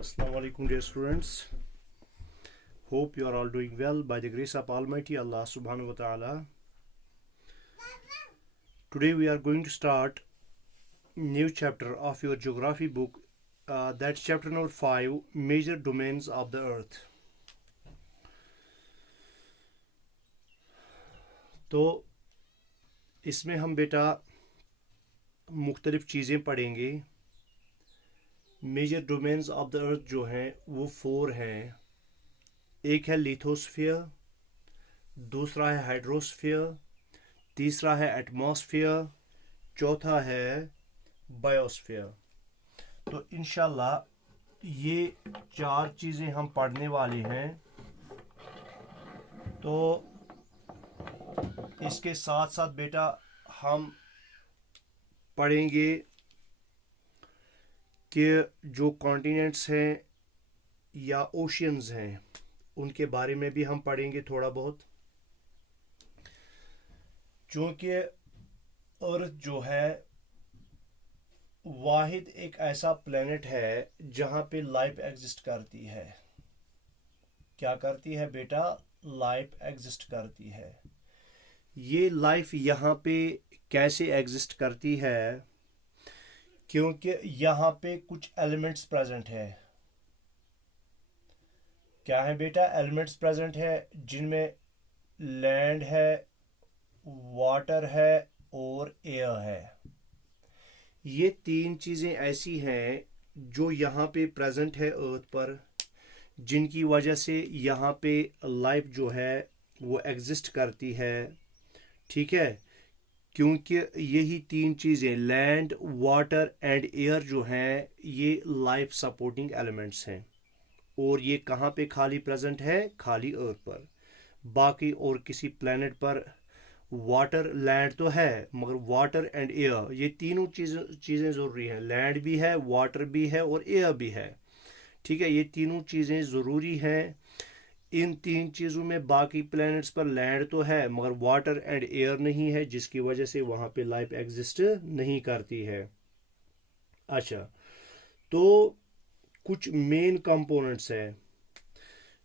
Assalamu alaikum, dear students. Hope you are all doing well by the grace of Almighty Allah subhanahu wa ta'ala. Today we are going to start new chapter of your geography book. That's chapter number 5, Major Domains of the Earth. तो इसमें हम बेटा मुख्तलिफ चीज़ें पढ़ेंगे. Major domains of the earth जो हैं वो 4 हैं. एक है लिथोस्फीयर, दूसरा है हाइड्रोस्फीयर, तीसरा है एटमॉस्फेयर, चौथा है बायोस्फीयर. तो इंशाल्लाह ये 4 चीज़ें हम पढ़ने वाले हैं. तो इसके साथ साथ बेटा हम पढ़ेंगे कि जो कॉन्टिनेंट्स हैं या ओशियंस हैं उनके बारे में भी हम पढ़ेंगे थोड़ा बहुत. चूँकि अर्थ जो है वाहिद एक ऐसा प्लेनेट है जहाँ पे लाइफ एग्जिस्ट करती है. क्या करती है बेटा? लाइफ एग्जिस्ट करती है. ये लाइफ यहाँ पे कैसे एग्जिस्ट करती है? क्योंकि यहाँ पे कुछ एलिमेंट्स प्रेजेंट है. क्या है बेटा? एलिमेंट्स प्रेजेंट है जिनमें लैंड है, वाटर है और एयर है. ये 3 चीज़ें ऐसी हैं जो यहाँ पे प्रेजेंट है अर्थ पर, जिनकी वजह से यहाँ पे लाइफ जो है वो एग्जिस्ट करती है. ठीक है, क्योंकि यही 3 चीज़ें लैंड, वाटर एंड एयर जो हैं ये लाइफ सपोर्टिंग एलिमेंट्स हैं. और ये कहाँ पे खाली प्रेजेंट है? खाली अर्थ पर. बाकी और किसी प्लेनेट पर वाटर लैंड तो है, मगर वाटर एंड एयर ये तीनों चीज़ें ज़रूरी हैं. लैंड भी है, वाटर भी है और एयर भी है. ठीक है, ये तीनों चीज़ें ज़रूरी हैं. इन 3 चीज़ों में बाकी प्लैनेट्स पर लैंड तो है मगर वाटर एंड एयर नहीं है, जिसकी वजह से वहाँ पे लाइफ एग्जिस्ट नहीं करती है. अच्छा, तो कुछ मेन कंपोनेंट्स हैं.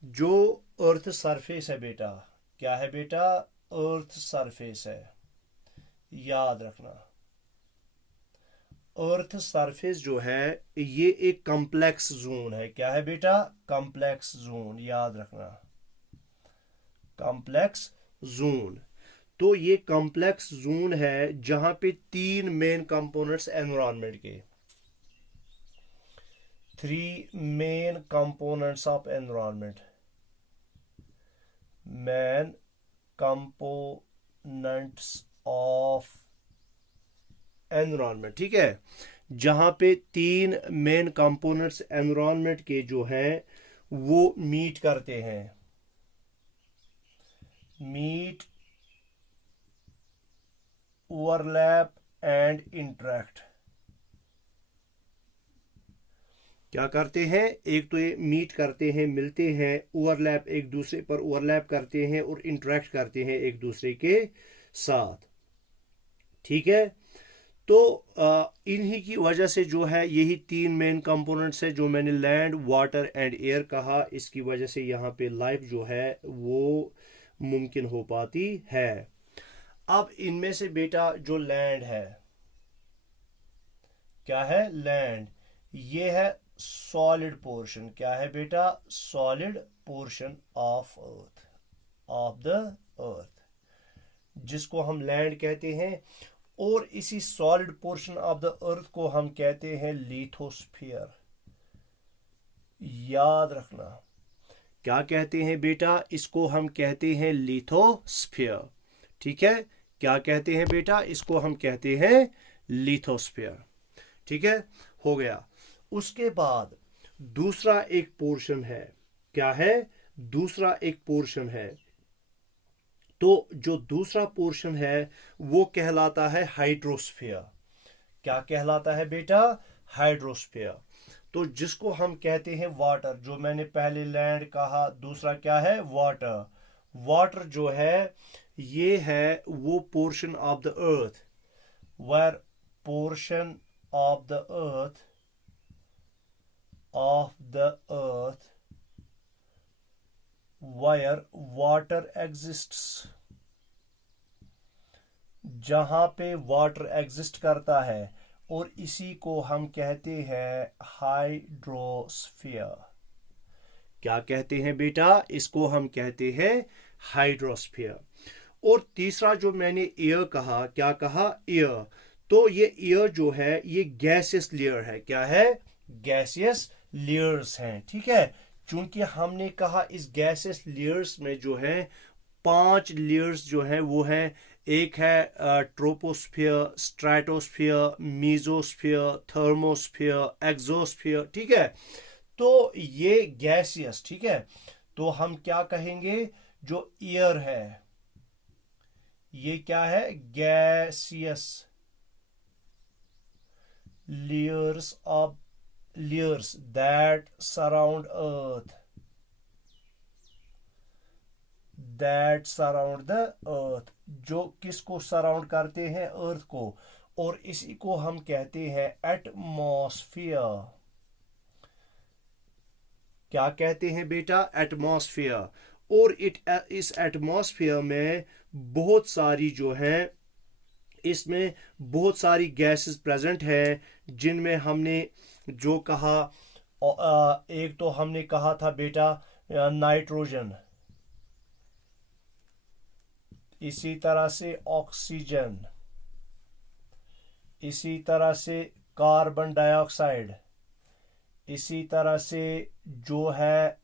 जो अर्थ सरफेस है बेटा, क्या है बेटा? अर्थ सरफेस है. याद रखना, अर्थ सरफेस जो है ये एक कॉम्प्लेक्स जोन है. क्या है बेटा? Complex zone. याद रखना, कॉम्प्लेक्स जोन. तो ये कॉम्प्लेक्स जोन है जहां पे 3 मेन कंपोनेंट्स एनवायरनमेंट के, 3 main components of environment, main components of environment. ठीक है, जहां पे 3 मेन कंपोनेंट्स एनवायरनमेंट के जो हैं वो मीट करते हैं. Meet, overlap and interact. क्या करते हैं? एक तो ये मीट करते हैं, मिलते हैं, ओवरलैप एक दूसरे पर ओवरलैप करते हैं और इंटरेक्ट करते हैं एक दूसरे के साथ. ठीक है, तो इन्हीं की वजह से जो है यही 3 मेन कंपोनेंट्स है जो मैंने लैंड, वाटर एंड एयर कहा. इसकी वजह से यहाँ पे लाइफ जो है वो मुमकिन हो पाती है. अब इनमें से बेटा जो लैंड है, क्या है? लैंड. ये है सॉलिड पोर्शन. क्या है बेटा? Solid portion of earth, of the अर्थ, जिसको हम लैंड कहते हैं. और इसी सॉलिड पोर्शन ऑफ द अर्थ को हम कहते हैं लिथोस्फीयर. याद रखना, क्या कहते हैं बेटा? इसको हम कहते हैं लिथोस्फीयर. ठीक है, क्या कहते हैं बेटा? इसको हम कहते हैं लिथोस्फीयर. ठीक है, हो गया. उसके बाद दूसरा एक पोर्शन है. क्या है? दूसरा एक पोर्शन है. तो जो दूसरा पोर्शन है वो कहलाता है हाइड्रोस्फीयर. क्या कहलाता है बेटा? हाइड्रोस्फीयर. तो जिसको हम कहते हैं वाटर, जो मैंने पहले लैंड कहा, दूसरा क्या है? वाटर. वाटर जो है ये है वो portion of the earth where portion of the earth of the earth where water exists, जहां पे वाटर एग्जिस्ट करता है, और इसी को हम कहते हैं हाइड्रोस्फीयर। क्या कहते हैं बेटा? इसको हम कहते हैं हाइड्रोस्फीयर। और तीसरा जो मैंने एयर कहा, क्या कहा? एयर। तो ये एयर जो है ये गैसियस लेयर है। क्या है? गैसियस लेयर्स हैं। ठीक है, चूंकि हमने कहा इस गैसियस लेयर्स में जो है 5 लेयर्स जो है वो है, एक है troposphere, stratosphere, mesosphere, thermosphere, exosphere. ठीक है, तो ये गैसियस, ठीक है, तो हम क्या कहेंगे? जो एयर है ये क्या है? Gaseous layers of layers that surround earth, that surround the earth, जो किसको सराउंड करते हैं? अर्थ को। और इसी को हम कहते हैं एटमॉस्फियर। क्या कहते हैं बेटा? एटमॉस्फियर। और इस एटमॉस्फियर में बहुत सारी जो है, इसमें बहुत सारी गैसेस प्रेजेंट है, जिनमें हमने जो कहा, एक तो हमने कहा था बेटा नाइट्रोजन, इसी तरह से ऑक्सीजन, इसी तरह से कार्बन डाइऑक्साइड, इसी तरह से जो है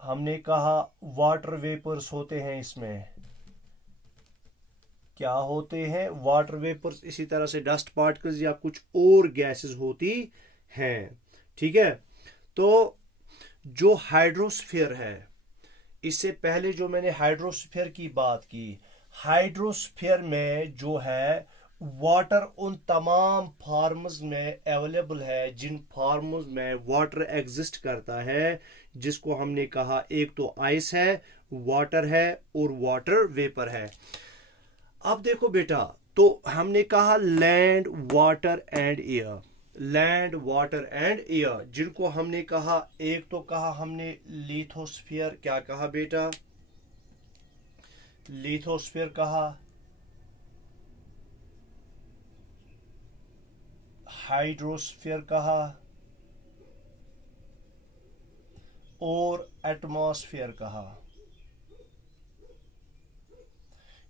हमने कहा वाटर वेपर्स होते हैं। इसमें क्या होते हैं? Water vapours. इसी तरह से डस्ट पार्टिकल्स या कुछ और गैसेस होती हैं। ठीक है, तो जो हाइड्रोस्फीयर है, इससे पहले जो मैंने हाइड्रोस्फीयर की बात की, हाइड्रोस्फीयर में जो है वाटर उन तमाम फार्म्स में अवेलेबल है जिन फार्म्स में वाटर एग्जिस्ट करता है, जिसको हमने कहा एक तो आइस है, वाटर है और वाटर वेपर है। अब देखो बेटा, तो हमने कहा land, water and air, land, water and air, जिनको हमने कहा, एक तो कहा हमने लिथोस्फीयर। क्या कहा बेटा? लिथोस्फीयर कहा, हाइड्रोस्फीयर कहा और एटमॉस्फेयर कहा।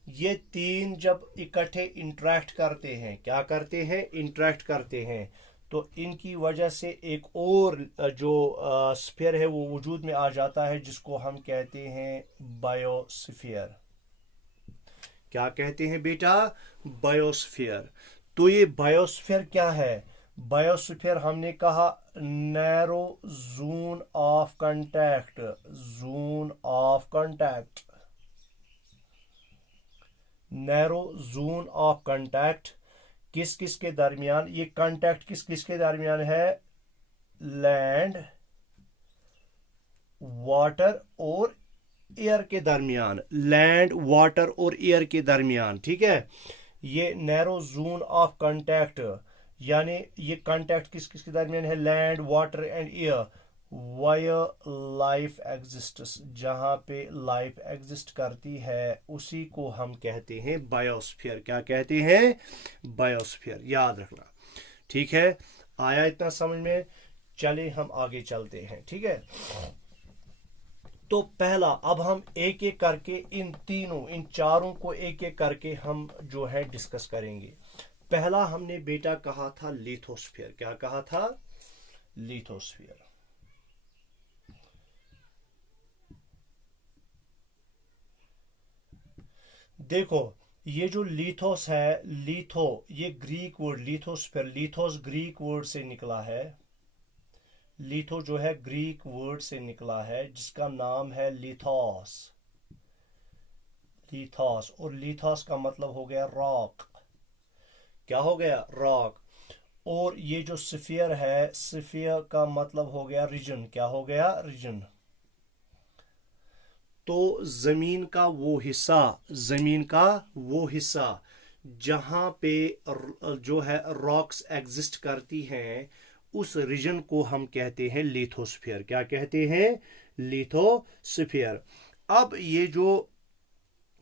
ये तीन जब इकट्ठे इंटरेक्ट करते हैं, क्या करते हैं? इंटरेक्ट करते हैं, तो इनकी वजह से एक और जो स्फीयर है वो वजूद में आ जाता है, जिसको हम कहते हैं बायोस्फीयर। क्या कहते हैं बेटा? बायोस्फीयर। तो ये बायोस्फीयर क्या है? बायोस्फीयर हमने कहा narrow zone of contact, zone of contact, narrow zone of contact किस किस के दरमियान? ये कांटेक्ट किस किस के दरमियान है? लैंड, वाटर और एयर के दरमियान, लैंड, वाटर और एयर के दरमियान। ठीक है, ये नैरो जोन ऑफ कांटेक्ट, यानी ये कांटेक्ट किस किस के दरमियान है? Land, water and air, wire life exists, जहां पे लाइफ एग्जिस्ट करती है, उसी को हम कहते हैं बायोस्फीयर। क्या कहते हैं? बायोस्फीयर। याद रखना। ठीक है, आया इतना समझ में? चले हम आगे चलते हैं। ठीक है, तो पहला, अब हम एक एक करके इन तीनों, इन चारों को एक एक करके हम जो है डिस्कस करेंगे। पहला हमने बेटा कहा था लिथोस्फीयर। क्या कहा था? लिथोस्फीयर। देखो, ये जो लिथोस है, लिथो ये Greek word, lithosphere, lithos Greek word से निकला है। लिथो जो है ग्रीक वर्ड से निकला है, जिसका नाम है लिथोस, लिथोस। और लिथोस का मतलब हो गया रॉक। क्या हो गया? रॉक। और ये जो स्फीयर है, स्फीयर का मतलब हो गया रीजन। क्या हो गया? रीजन। तो जमीन का वो हिस्सा, जमीन का वो हिस्सा जहां पे जो है रॉक्स एग्जिस्ट करती हैं, उस रीजन को हम कहते हैं लिथोस्फीयर। क्या कहते हैं? लिथोस्फीयर। अब ये जो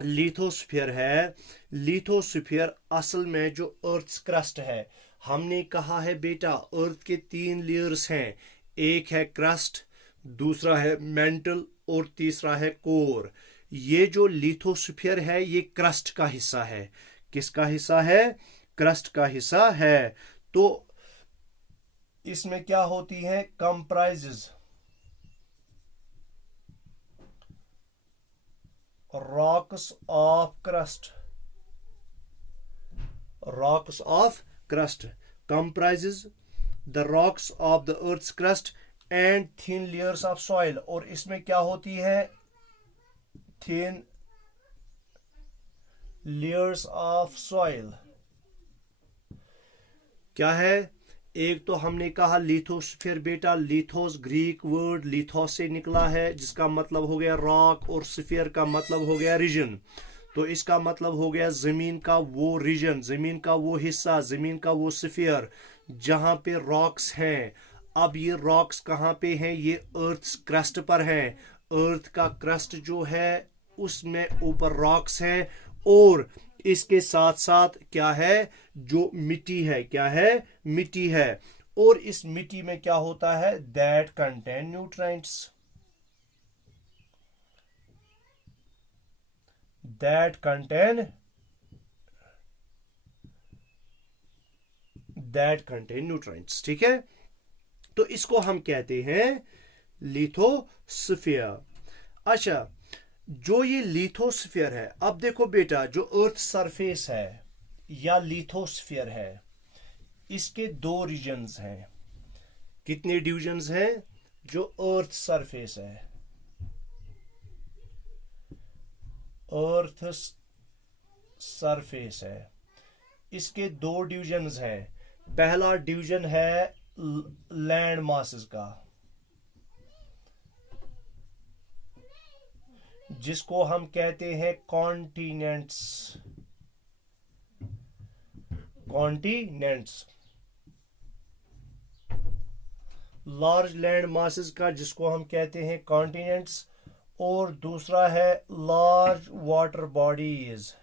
लिथोस्फीयर है, लिथोस्फीयर असल में जो अर्थ क्रस्ट है, हमने कहा है बेटा अर्थ के 3 लेयर्स हैं। एक है क्रस्ट, दूसरा है मेंटल और तीसरा है कोर। ये जो लिथोस्फीयर है ये क्रस्ट का हिस्सा है। किसका हिस्सा है? क्रस्ट का हिस्सा है। तो इसमें क्या होती है? Comprises rocks of crust. Rocks of crust comprises the rocks of the earth's crust and thin layers of soil. और इसमें क्या होती है? thin layers of soil. क्या है? एक तो हमने कहा लिथोस्फीयर बेटा, लिथोस ग्रीक वर्ड लिथोस से निकला है जिसका मतलब हो गया रॉक, और स्फीयर का मतलब हो गया रीजन। तो इसका मतलब हो गया जमीन का वो रीजन, जमीन का वो हिस्सा, जमीन का वो स्फीयर जहां पे रॉक्स हैं। अब ये रॉक्स कहां पे हैं? ये अर्थ क्रस्ट पर हैं। अर्थ का क्रस्ट जो है उसमें ऊपर रॉक्स हैं, और इसके साथ साथ क्या है? जो मिट्टी है। क्या है? मिट्टी है। और इस मिट्टी में क्या होता है? That contain nutrients. That contain nutrients. ठीक है, तो इसको हम कहते हैं लिथोस्फीयर। अच्छा, जो ये लिथोस्फीयर है, अब देखो बेटा जो अर्थ सरफेस है या लिथोस्फीयर है, इसके 2 रीजन्स हैं। कितने डिविजन्स हैं? जो अर्थ सरफेस है, अर्थ सरफेस है, इसके 2 डिविजन्स हैं। पहला डिवीजन है लैंड मासेस का, जिसको हम कहते हैं continents. Continents large land masses का, जिसको हम कहते हैं कॉन्टिनेंट्स। और दूसरा है large water bodies.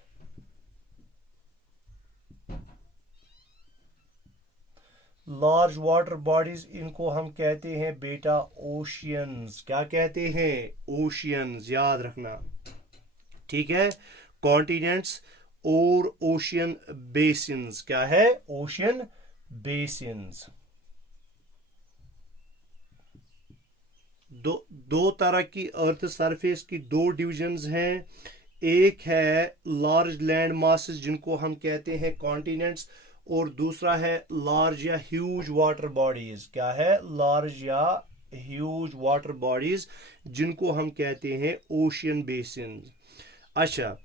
Large water bodies, इनको हम कहते हैं बेटा ओशियंस। क्या कहते हैं? ओशियंस। याद रखना, ठीक है। कॉन्टिनेंट्स और ओशियन बेसिन्स। क्या है? Ocean basins. दो तरह की अर्थ सरफेस की 2 डिविजन्स हैं। एक है लार्ज लैंड मासेस जिनको हम कहते हैं कॉन्टिनेंट्स, और दूसरा है लार्ज या ह्यूज वाटर बॉडीज। क्या है? लार्ज या ह्यूज वाटर बॉडीज जिनको हम कहते हैं ओशियन बेसिन। अच्छा,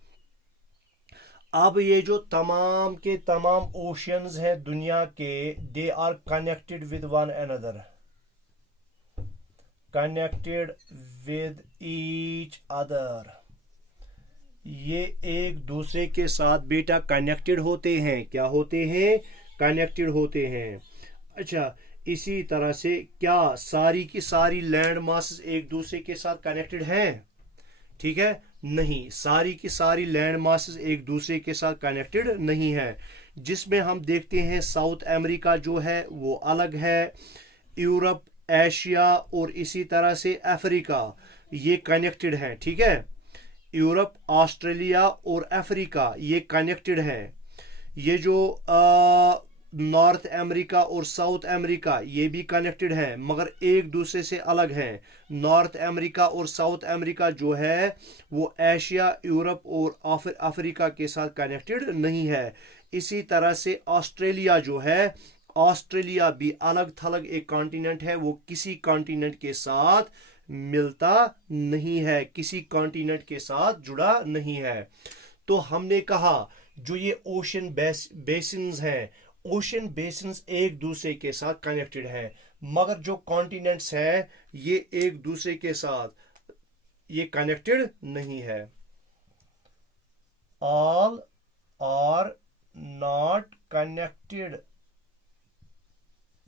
अब ये जो तमाम के तमाम ओशियंस हैं दुनिया के, they are connected with one another. Connected with each other. ये एक दूसरे के साथ बेटा कनेक्टेड होते हैं। क्या होते हैं? कनेक्टेड होते हैं। अच्छा, इसी तरह से क्या सारी की सारी लैंड मासेस एक दूसरे के साथ कनेक्टेड हैं? ठीक है, नहीं, सारी की सारी लैंड मासेस एक दूसरे के साथ कनेक्टेड नहीं है। जिसमें हम देखते हैं साउथ अमेरिका जो है वो अलग है, यूरोप, एशिया और इसी तरह से अफ्रीका ये कनेक्टेड है। ठीक है, यूरोप, ऑस्ट्रेलिया और अफ्रीका ये कनेक्टेड है। ये जो नॉर्थ अमेरिका और साउथ अमेरिका ये भी कनेक्टेड है, मगर एक दूसरे से अलग हैं। नॉर्थ अमेरिका और साउथ अमेरिका जो है वो एशिया, यूरोप और अफ्रीका के साथ कनेक्टेड नहीं है। इसी तरह से ऑस्ट्रेलिया जो है, ऑस्ट्रेलिया भी अलग थलग एक कॉन्टिनेंट है, वो किसी कॉन्टिनेंट के साथ मिलता नहीं है, किसी कॉन्टिनेंट के साथ जुड़ा नहीं है। तो हमने कहा जो ये ओशन बेसिन्स हैं, ओशन बेसिन्स एक दूसरे के साथ कनेक्टेड है, मगर जो कॉन्टिनेंट्स हैं ये एक दूसरे के साथ ये कनेक्टेड नहीं है। All are not connected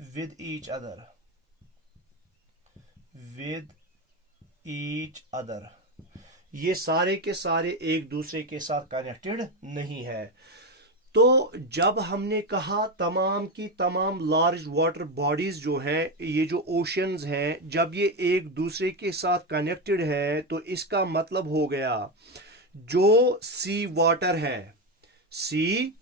with each other, with each other। ये सारे के सारे एक दूसरे के साथ कनेक्टेड नहीं है। तो जब हमने कहा तमाम की तमाम लार्ज वाटर बॉडीज जो हैं, ये जो ओशंस हैं, जब ये एक दूसरे के साथ कनेक्टेड है तो इसका मतलब हो गया जो सी वाटर है, सी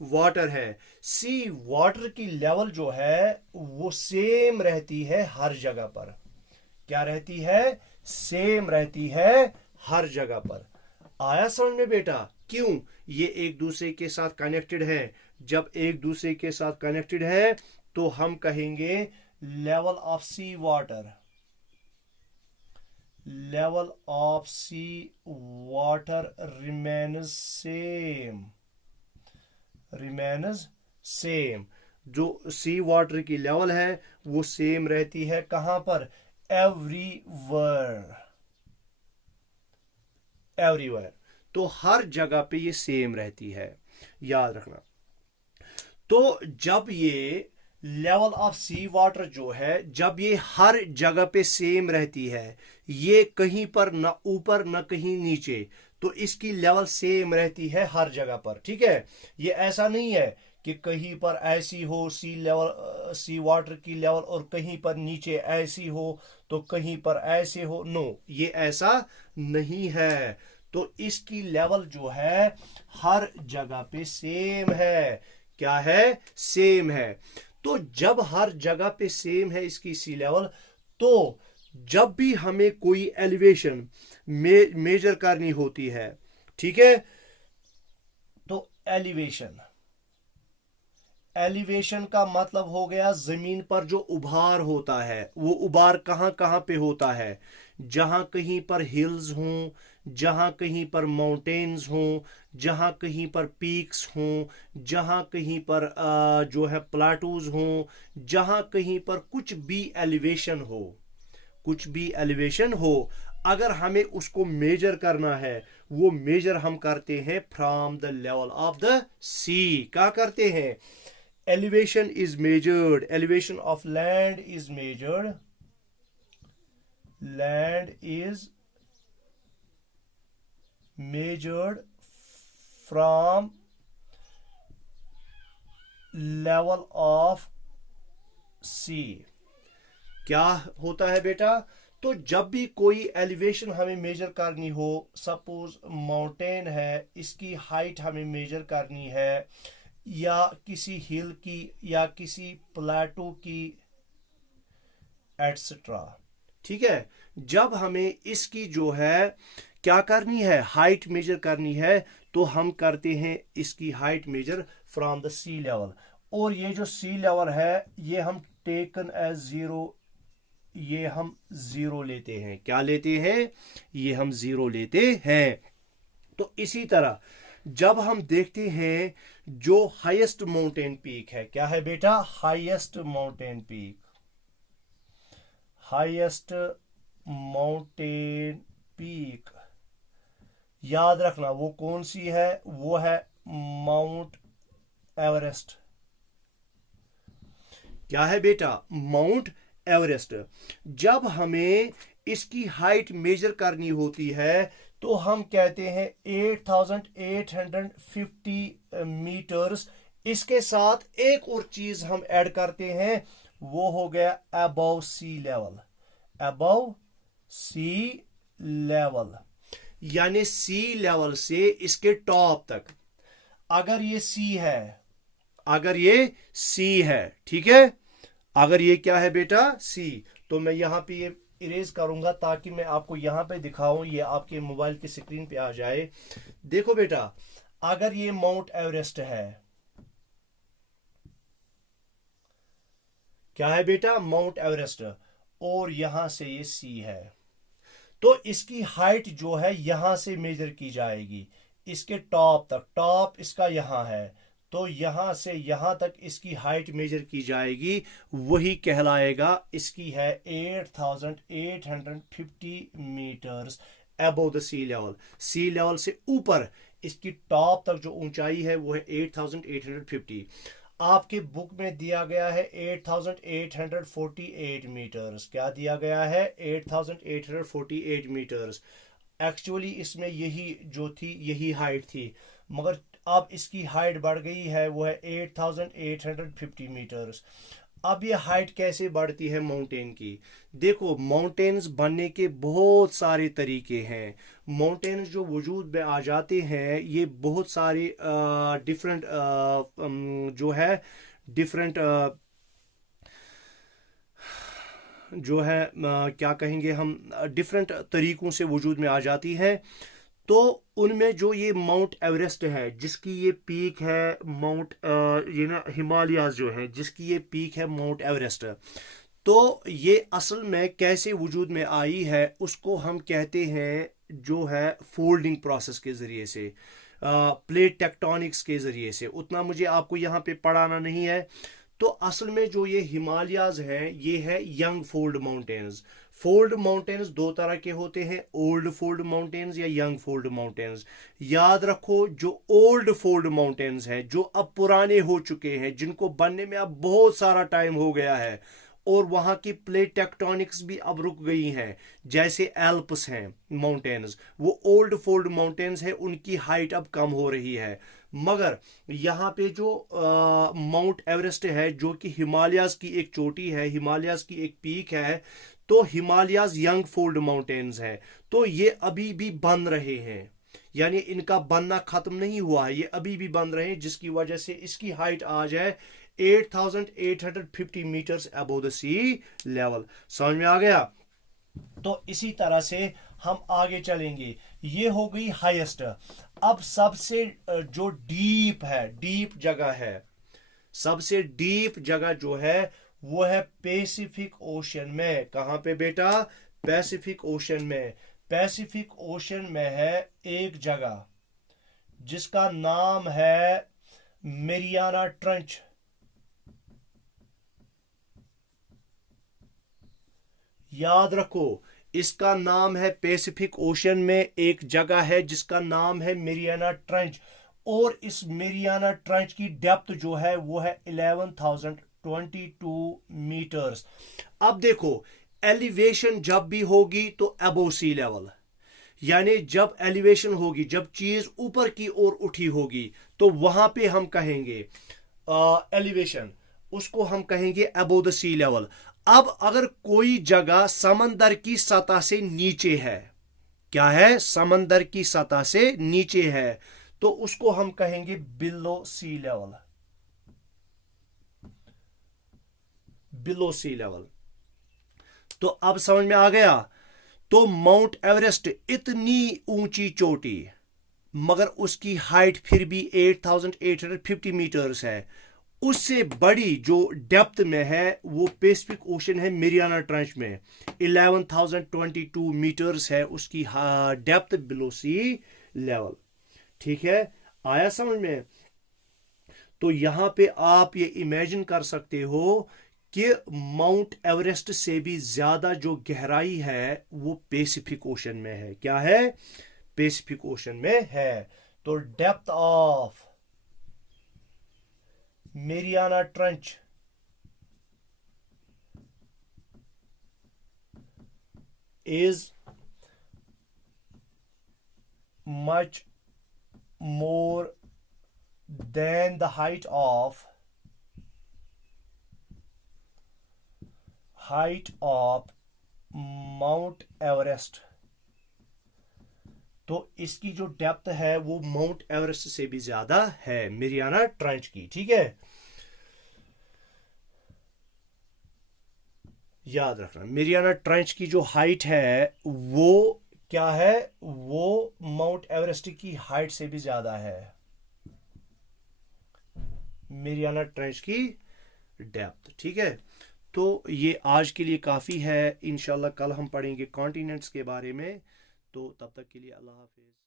वाटर की लेवल जो है वो सेम रहती है हर जगह पर। क्या रहती है? सेम रहती है हर जगह पर। आया समझ में बेटा? क्यों? ये एक दूसरे के साथ कनेक्टेड है। जब एक दूसरे के साथ कनेक्टेड है तो हम कहेंगे level of sea water, level of sea water remains same. जो सी वाटर की लेवल है वो सेम रहती है। कहां पर? एवरीवेयर। तो हर जगह पे ये सेम रहती है, याद रखना। तो जब ये लेवल ऑफ सी वाटर जो है, जब ये हर जगह पे सेम रहती है, ये कहीं पर ना ऊपर ना कहीं नीचे, तो इसकी लेवल सेम रहती है हर जगह पर। ठीक है? ये ऐसा नहीं है कि कहीं पर ऐसी हो सी वाटर की लेवल और कहीं पर नीचे ऐसी हो तो कहीं पर ऐसे हो। नो, ये ऐसा नहीं है। तो इसकी लेवल जो है हर जगह पे सेम है। क्या है? सेम है। तो जब हर जगह पे सेम है इसकी सी लेवल, तो जब भी हमें कोई एलिवेशन मेजर करनी होती है, ठीक है, तो एलिवेशन का मतलब हो गया जमीन पर जो उभार होता है। वो उभार कहां कहां पे होता है? जहां कहीं पर हिल्स हों, जहां कहीं पर माउंटेन्स हों, जहां कहीं पर पीक्स हों, जहां कहीं पर जो है प्लाटूज हों, जहां कहीं पर कुछ भी एलिवेशन हो, अगर हमें उसको मेजर करना है, वो मेजर हम करते हैं from the level of the sea. क्या करते हैं? Elevation is measured, elevation of land is measured, from level of sea। क्या होता है बेटा? तो जब भी कोई एलिवेशन हमें मेजर करनी हो, सपोज माउंटेन है, इसकी हाइट हमें मेजर करनी है, या किसी हिल की या किसी प्लेटो की, एटसेट्रा। ठीक है? जब हमें इसकी जो है क्या करनी है, हाइट मेजर करनी है, तो हम करते हैं इसकी height measure from the sea level. और ये जो सी लेवल है ये हम टेकन एज जीरो, ये हम जीरो लेते हैं। क्या लेते हैं? ये हम जीरो लेते हैं। तो इसी तरह जब हम देखते हैं जो हाईएस्ट माउंटेन पीक है, क्या है बेटा? हाईएस्ट माउंटेन पीक, याद रखना वो कौन सी है? वो है माउंट एवरेस्ट। क्या है बेटा? Mount Everest. जब हमें इसकी हाइट मेजर करनी होती है तो हम कहते हैं 8850 मीटर्स। इसके साथ एक और चीज हम ऐड करते हैं, वो हो गया अबव सी लेवल, यानी सी लेवल से इसके टॉप तक। अगर ये सी है, ठीक है, अगर ये क्या है बेटा? सी, तो मैं यहां पे ये इरेज करूंगा ताकि मैं आपको यहां पे दिखाऊं, ये आपके मोबाइल की स्क्रीन पे आ जाए। देखो बेटा, अगर ये माउंट एवरेस्ट है, क्या है बेटा? माउंट एवरेस्ट, और यहां से ये सी है, तो इसकी हाइट जो है यहां से मेजर की जाएगी इसके टॉप तक। टॉप इसका यहां है, तो यहां से यहां तक इसकी हाइट मेजर की जाएगी, वही कहलाएगा इसकी है 8850 meters above the sea level. Sea level से ऊपर इसकी टॉप तक जो ऊंचाई है वो है 8850। आपके बुक में दिया गया है 8848 मीटर्स। क्या दिया गया है? 8848 मीटर्स। एक्चुअली इसमें यही जो थी यही हाइट थी, मगर अब इसकी हाइट बढ़ गई है, वो है 8850 मीटर्स। अब ये हाइट कैसे बढ़ती है माउंटेन की? देखो, माउंटेन्स बनने के बहुत सारे तरीके हैं। माउंटेन्स जो वजूद में आ जाते हैं, ये बहुत सारे डिफरेंट जो है डिफरेंट जो है क्या कहेंगे हम, डिफरेंट तरीकों से वजूद में आ जाती हैं। तो उनमें जो ये माउंट एवरेस्ट है, जिसकी ये पीक है माउंट ये ना हिमालयाज जो है, जिसकी ये पीक है माउंट एवरेस्ट, तो ये असल में कैसे वजूद में आई है उसको हम कहते हैं जो है फोल्डिंग प्रोसेस के ज़रिए से, प्लेट टेक्टोनिक्स के ज़रिए से। उतना मुझे आपको यहाँ पे पढ़ाना नहीं है। तो असल में जो ये हिमालयाज हैं, ये है young fold mountains. Fold mountains दो तरह के होते हैं, ओल्ड फोल्ड माउंटेन्स या यंग फोल्ड माउंटेन्स। याद रखो, जो ओल्ड फोल्ड माउंटेन्स हैं, जो अब पुराने हो चुके हैं, जिनको बनने में अब बहुत सारा टाइम हो गया है और वहां की प्लेट टेक्टोनिक्स भी अब रुक गई हैं, जैसे एल्प्स हैं माउंटेन्स, वो ओल्ड फोल्ड माउंटेन्स हैं, उनकी हाइट अब कम हो रही है। मगर यहाँ पे जो माउंट एवरेस्ट है, जो कि हिमालयाज की एक चोटी है, हिमालयाज की एक पीक है, तो हिमालयाज यंग फोल्ड माउंटेन्स है, तो ये अभी भी बन रहे हैं, यानी इनका बनना खत्म नहीं हुआ है, ये अभी भी बन रहे हैं, जिसकी वजह से इसकी हाइट आज है 8850 meters above the sea level. समझ में आ गया? तो इसी तरह से हम आगे चलेंगे। ये हो गई हाईएस्ट। अब सबसे जो डीप है, डीप जगह है, सबसे डीप जगह जो है वो है पैसिफिक ओशन में। कहां पे बेटा? पैसिफिक ओशन में। पैसिफिक ओशन में है एक जगह जिसका नाम है मेरियाना ट्रंच। याद रखो, इसका नाम है, पैसिफिक ओशन में एक जगह है जिसका नाम है मेरियाना ट्रंच, और इस मेरियाना ट्रंच की डेप्थ जो है वो है 11,022 मीटर्स। अब देखो, एलिवेशन जब भी होगी तो अबव सी लेवल, यानी जब एलिवेशन होगी, जब चीज ऊपर की ओर उठी होगी, तो वहां पे हम कहेंगे एलिवेशन, उसको हम कहेंगे अबव द सी लेवल। अब अगर कोई जगह समंदर की सतह से नीचे है, क्या है? समंदर की सतह से नीचे है, तो उसको हम कहेंगे बिलो सी लेवल। बिलो सी लेवल। तो अब समझ में आ गया? तो माउंट एवरेस्ट इतनी ऊंची चोटी, मगर उसकी हाइट फिर भी 8850 मीटर्स है। उससे बड़ी जो डेप्थ में है वो पैसिफिक ओशन है, मेरियाना ट्रंच में 11,022 मीटर्स है उसकी डेप्थ बिलो सी लेवल। ठीक है, आया समझ में? तो यहां पे आप ये इमेजिन कर सकते हो कि माउंट एवरेस्ट से भी ज्यादा जो गहराई है वो पैसिफिक ओशन में है। क्या है? पैसिफिक ओशन में है। तो depth of Mariana trench is much more than the height of Mount Everest। तो इसकी जो डेप्थ है वो माउंट एवरेस्ट से भी ज्यादा है, मेरियाना ट्रंच की। ठीक है, याद रखना, मेरियाना ट्रंच की जो हाइट है वो क्या है? वो माउंट एवरेस्ट की हाइट से भी ज्यादा है, मेरियाना ट्रंच की डेप्थ। ठीक है, तो ये आज के लिए काफ़ी है। इंशाल्लाह कल हम पढ़ेंगे कॉन्टिनेंट्स के बारे में। तो तब तक के लिए अल्लाह हाफिज़।